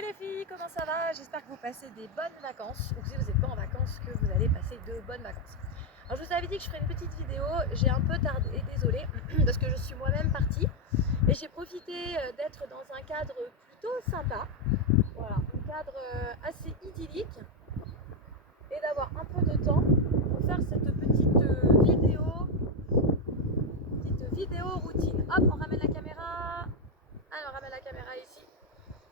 les filles, comment ça va? J'espère que vous passez des bonnes vacances, ou que si vous n'êtes pas en vacances, que vous allez passer de bonnes vacances. Alors je vous avais dit que je ferais une petite vidéo, j'ai un peu tardé, désolée, parce que je suis moi-même partie et j'ai profité d'être dans un cadre plutôt sympa, voilà, un cadre assez idyllique et d'avoir un peu de temps pour faire cette petite vidéo routine. Hop, on ramène la caméra, alors on ramène la caméra ici.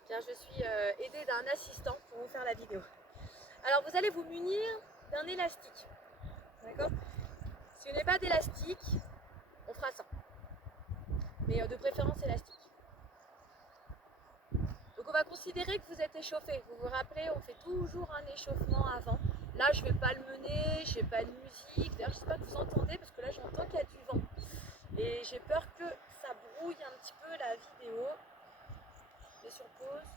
Car je suis aidée d'un assistant pour vous faire la vidéo. Alors vous allez vous munir d'un élastique, d'accord? Si vous n'avez pas d'élastique, on fera ça, mais de préférence élastique. Donc on va considérer que vous êtes échauffé. Vous vous rappelez, on fait toujours un échauffement avant. Là je ne vais pas le mener, je n'ai pas de musique. D'ailleurs je ne sais pas que vous entendez parce que là j'entends qu'il y a du vent. Et j'ai peur que ça brouille un petit peu la vidéo. Je mets sur pause.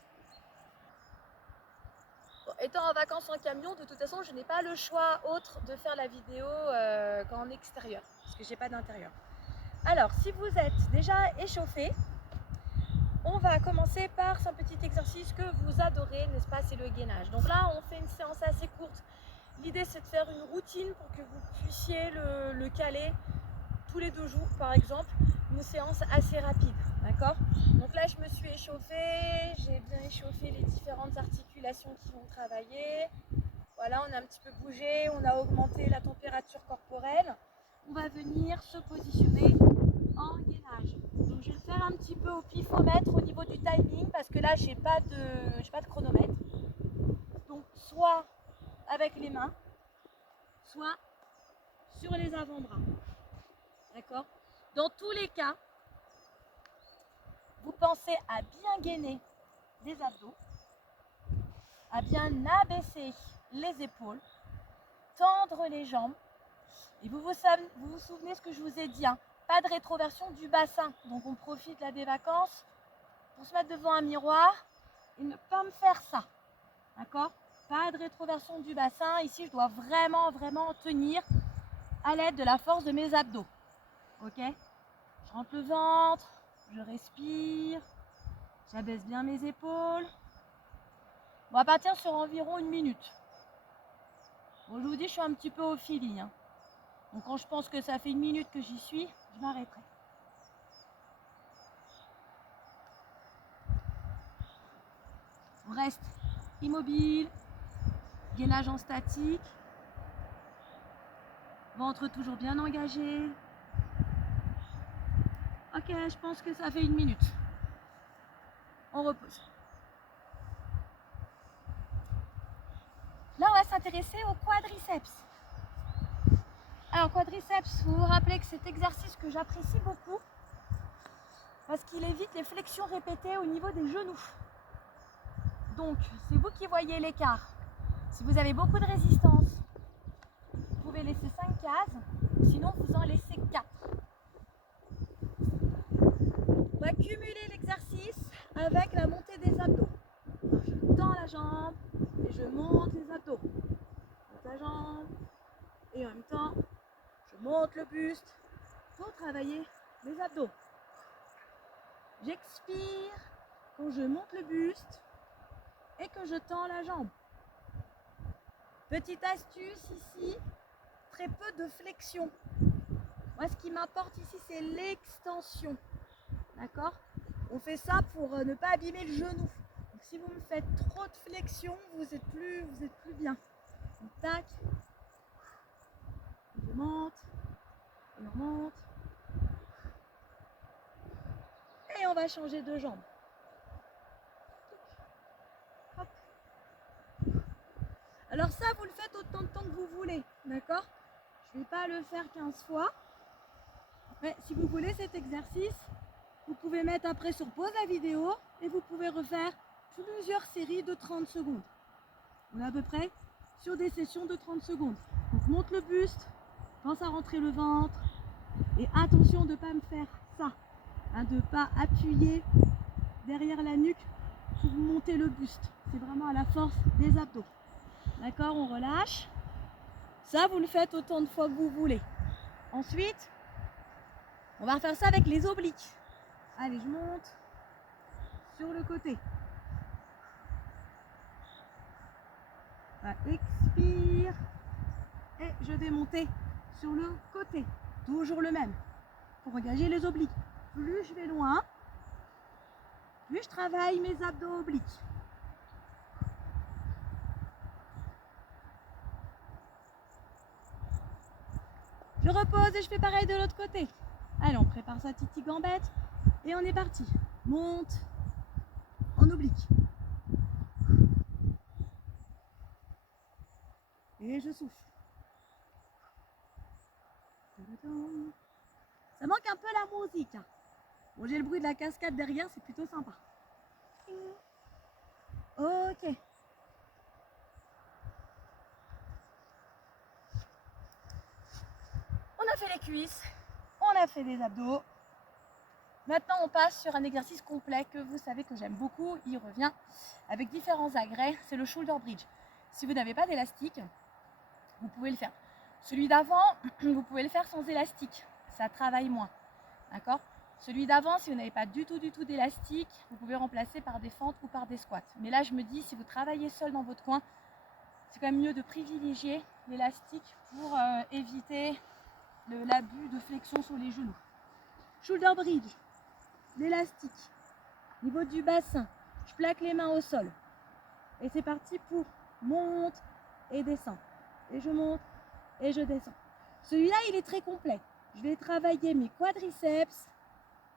Étant en vacances en camion, de toute façon, je n'ai pas le choix autre de faire la vidéo qu'en extérieur, parce que j'ai pas d'intérieur. Alors, si vous êtes déjà échauffé, on va commencer par un petit exercice que vous adorez, n'est-ce pas? C'est le gainage. Donc là, on fait une séance assez courte. L'idée, c'est de faire une routine pour que vous puissiez le caler tous les 2 jours, par exemple, une séance assez rapide, d'accord? Donc là, je me suis échauffée, j'ai bien échauffé les différentes articulations qui vont travailler. Voilà, on a un petit peu bougé, on a augmenté la température corporelle. On va venir se positionner en gainage. Donc je vais le faire un petit peu au pifomètre au niveau du timing parce que là, j'ai pas de chronomètre. Donc soit avec les mains, soit sur les avant-bras. D'accord? Dans tous les cas, vous pensez à bien gainer des abdos, à bien abaisser les épaules, tendre les jambes. Et vous vous souvenez ce que je vous ai dit, hein, pas de rétroversion du bassin. Donc on profite là des vacances pour se mettre devant un miroir et ne pas me faire ça. D'accord? Pas de rétroversion du bassin. Ici, je dois vraiment tenir à l'aide de la force de mes abdos. Ok? Je rentre le ventre, je respire, j'abaisse bien mes épaules. On va partir sur environ 1 minute. Bon, je vous dis, je suis un petit peu au feeling. Hein. Donc quand je pense que ça fait 1 minute que j'y suis, je m'arrêterai. On reste immobile, gainage en statique, ventre toujours bien engagé. Ok, je pense que ça fait 1 minute. On repose. Là, on va s'intéresser au quadriceps. Alors, quadriceps, vous vous rappelez que cet exercice que j'apprécie beaucoup parce qu'il évite les flexions répétées au niveau des genoux. Donc, c'est vous qui voyez l'écart. Si vous avez beaucoup de résistance, vous pouvez laisser 5 cases, sinon vous en laissez 4. On va cumuler l'exercice avec la montée des abdos. Alors, je tends la jambe et je monte les abdos. Je monte la jambe et en même temps, je monte le buste pour travailler les abdos. J'expire quand je monte le buste et que je tends la jambe. Petite astuce ici, très peu de flexion. Moi, ce qui m'importe ici, c'est l'extension. D'accord? On fait ça pour ne pas abîmer le genou. Donc, si vous me faites trop de flexion, vous êtes plus bien. Donc, tac, je monte, et on monte. Et on va changer de jambe. Hop. Alors ça, vous le faites autant de temps que vous voulez. D'accord? Je ne vais pas le faire 15 fois. Mais si vous voulez cet exercice, vous pouvez mettre après sur pause la vidéo et vous pouvez refaire plusieurs séries de 30 secondes. On est à peu près sur des sessions de 30 secondes. Donc monte le buste, pense à rentrer le ventre et attention de ne pas me faire ça, hein, de ne pas appuyer derrière la nuque pour monter le buste. C'est vraiment à la force des abdos. D'accord, on relâche. Ça, vous le faites autant de fois que vous voulez. Ensuite, on va faire ça avec les obliques. Allez, je monte sur le côté. Expire. Et je vais monter sur le côté. Toujours le même. Pour engager les obliques. Plus je vais loin, plus je travaille mes abdos obliques. Je repose et je fais pareil de l'autre côté. Allez, on prépare sa petite gambette et on est parti. Monte en oblique. Et je souffle. Ça manque un peu la musique. Bon, j'ai le bruit de la cascade derrière, c'est plutôt sympa. Ok. On a fait les cuisses, on a fait les abdos. Maintenant, on passe sur un exercice complet que vous savez que j'aime beaucoup. Il revient avec différents agrès. C'est le shoulder bridge. Si vous n'avez pas d'élastique, vous pouvez le faire. Celui d'avant, vous pouvez le faire sans élastique. Ça travaille moins. D'accord ? Celui d'avant, si vous n'avez pas du tout d'élastique, vous pouvez remplacer par des fentes ou par des squats. Mais là, je me dis, si vous travaillez seul dans votre coin, c'est quand même mieux de privilégier l'élastique pour éviter l'abus de flexion sur les genoux. Shoulder bridge, l'élastique, niveau du bassin, je plaque les mains au sol. Et c'est parti pour monte et descend. Et je monte et je descends. Celui-là, il est très complet. Je vais travailler mes quadriceps,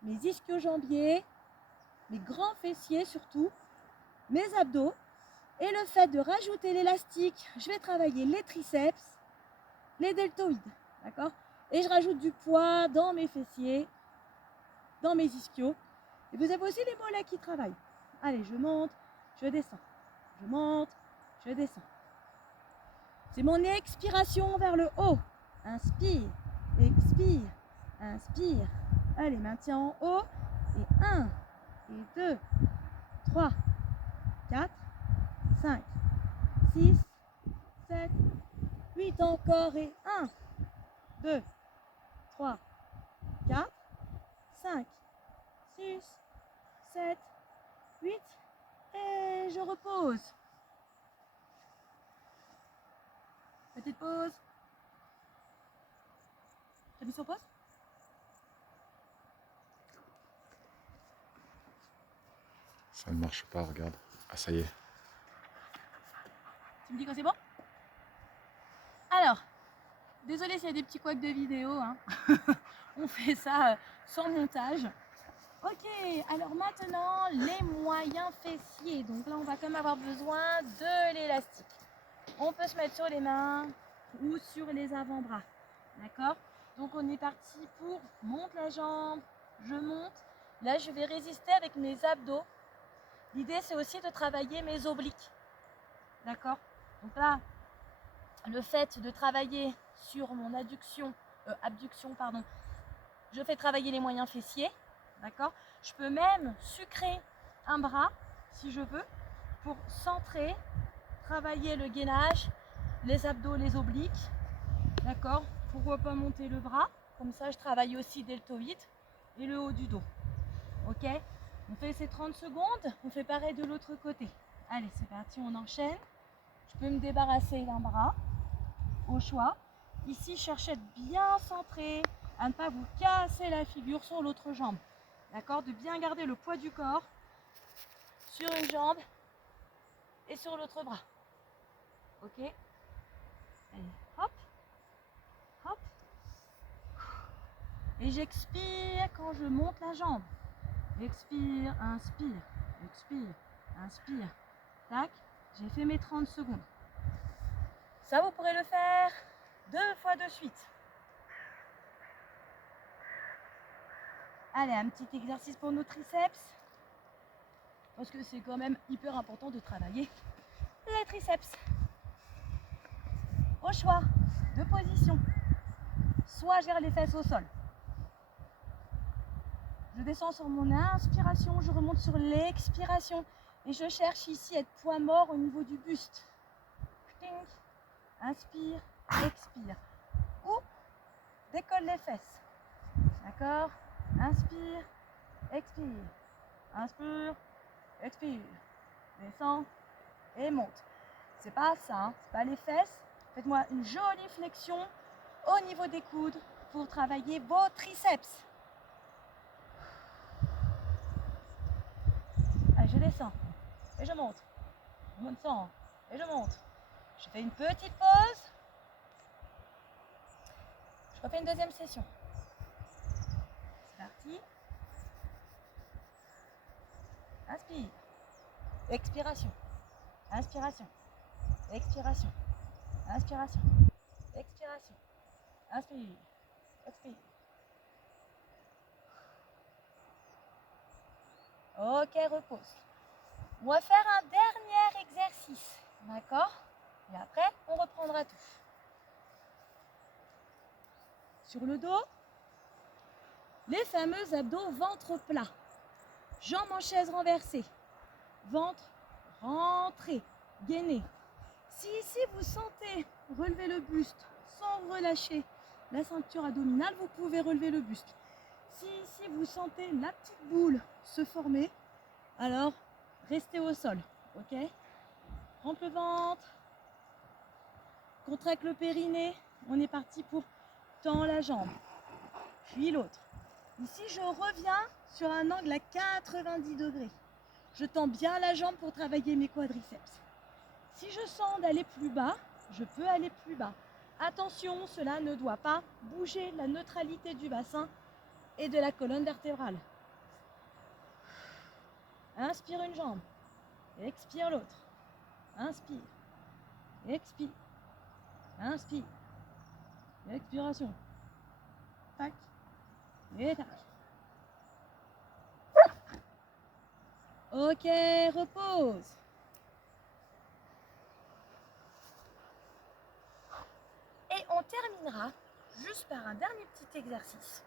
mes ischio-jambiers, mes grands fessiers surtout, mes abdos. Et le fait de rajouter l'élastique, je vais travailler les triceps, les deltoïdes. D'accord ? Et je rajoute du poids dans mes fessiers, dans mes ischios. Et vous avez aussi les mollets qui travaillent. Allez, je monte, je descends. Je monte, je descends. C'est mon expiration vers le haut. Inspire, expire, inspire. Allez, maintiens en haut. Et 1, et 2, 3, 4, 5, 6, 7, 8 encore. Et 1, 2, 3, 4, 5, 6, 7, 8. Et je repose. Petite pause. T'as mis sur pause? Ça ne marche pas, regarde. Ah, ça y est. Tu me dis que c'est bon? Alors, désolé s'il y a des petits couacs de vidéo, hein. On fait ça sans montage. Ok, alors maintenant, les moyens fessiers. Donc là, on va quand même avoir besoin de l'élastique. On peut se mettre sur les mains ou sur les avant-bras. D'accord? Donc on est parti pour monte la jambe, je monte. Là, je vais résister avec mes abdos. L'idée, c'est aussi de travailler mes obliques. D'accord? Donc là, le fait de travailler sur mon abduction, je fais travailler les moyens fessiers. D'accord? Je peux même sucrer un bras, si je veux, pour centrer, travailler le gainage, les abdos, les obliques. D'accord? Pourquoi pas monter le bras? Comme ça, je travaille aussi deltoïde et le haut du dos. Ok? On fait ces 30 secondes. On fait pareil de l'autre côté. Allez, c'est parti, on enchaîne. Je peux me débarrasser d'un bras, au choix. Ici, cherchez à être bien centré, à ne pas vous casser la figure sur l'autre jambe. D'accord? De bien garder le poids du corps sur une jambe et sur l'autre bras. Ok? Allez, hop, hop. Et j'expire quand je monte la jambe. Expire, inspire, expire, inspire. Tac, j'ai fait mes 30 secondes. Ça, vous pourrez le faire 2 fois de suite. Allez, un petit exercice pour nos triceps. Parce que c'est quand même hyper important de travailler les triceps. Au choix de position. Soit je garde les fesses au sol. Je descends sur mon inspiration, je remonte sur l'expiration. Et je cherche ici à être poids mort au niveau du buste. Inspire, expire. Ou décolle les fesses. D'accord? Inspire, expire. Inspire, expire. Descends et monte. C'est pas ça, hein, c'est pas les fesses. Faites-moi une jolie flexion au niveau des coudes pour travailler vos triceps. Allez, je descends et je monte. Je descends et je monte. Je fais une petite pause. Je refais une deuxième session. C'est parti. Inspire. Expiration. Inspiration. Expiration. Inspiration. Expiration. Inspire. Expire. Ok, repose. On va faire un dernier exercice. D'accord? Et après, on reprendra tout. Sur le dos, les fameux abdos ventre plat. Jambes en chaise renversée. Ventre rentré, gainé. Si ici vous sentez relever le buste sans relâcher la ceinture abdominale, vous pouvez relever le buste. Si ici vous sentez la petite boule se former, alors restez au sol. Ok? Rentre le ventre, contracte le périnée. On est parti pour tendre la jambe, puis l'autre. Ici, je reviens sur un angle à 90 degrés. Je tends bien la jambe pour travailler mes quadriceps. Si je sens d'aller plus bas, je peux aller plus bas. Attention, cela ne doit pas bouger la neutralité du bassin et de la colonne vertébrale. Inspire une jambe, expire l'autre. Inspire, expire, inspire, expiration. Tac, et tac. Ok, repose. Et on terminera juste par un dernier petit exercice.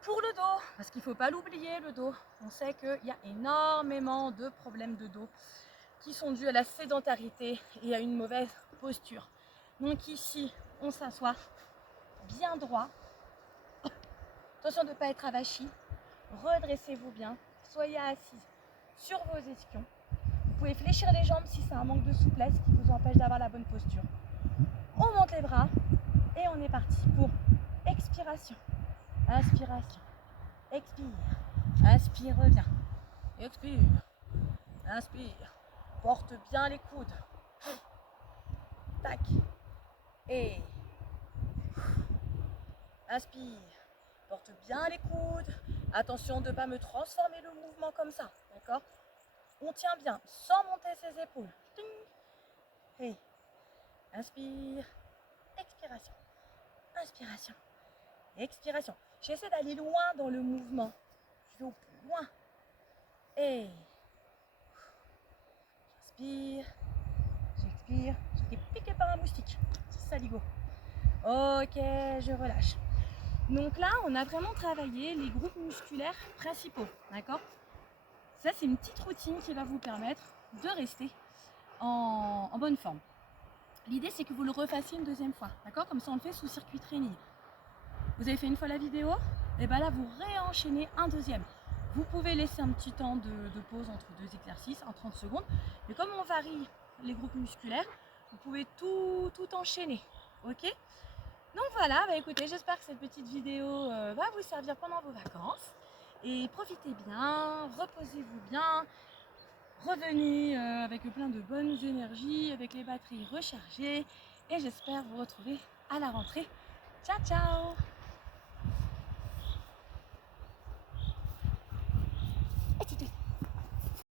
Pour le dos, parce qu'il ne faut pas l'oublier, le dos. On sait qu'il y a énormément de problèmes de dos qui sont dus à la sédentarité et à une mauvaise posture. Donc ici, on s'assoit bien droit. Attention de ne pas être avachi. Redressez-vous bien. Soyez assis sur vos ischions. Vous pouvez fléchir les jambes si c'est un manque de souplesse qui vous empêche d'avoir la bonne posture. On monte les bras et on est parti pour expiration. Inspiration. Expire. Inspire, reviens. Expire. Inspire. Porte bien les coudes. Tac. Et inspire. Porte bien les coudes. Attention de ne pas me transformer le mouvement comme ça. D'accord? On tient bien sans monter ses épaules. Et inspire. Expiration. Inspiration. Expiration. J'essaie d'aller loin dans le mouvement. Je vais au plus loin. Et j'inspire. J'expire. J'ai été piqué par un moustique. C'est saligo. Ok, je relâche. Donc là, on a vraiment travaillé les groupes musculaires principaux. D'accord? Ça, c'est une petite routine qui va vous permettre de rester en bonne forme. L'idée, c'est que vous le refassiez une deuxième fois. D'accord? Comme ça, on le fait sous circuit training. Vous avez fait une fois la vidéo, et bien là, vous réenchaînez un deuxième. Vous pouvez laisser un petit temps de pause entre deux exercices, en 30 secondes. Mais comme on varie les groupes musculaires, vous pouvez tout enchaîner. Ok? Donc voilà, bah écoutez, j'espère que cette petite vidéo va vous servir pendant vos vacances. Et profitez bien, reposez-vous bien, revenez avec plein de bonnes énergies, avec les batteries rechargées. Et j'espère vous retrouver à la rentrée. Ciao, ciao!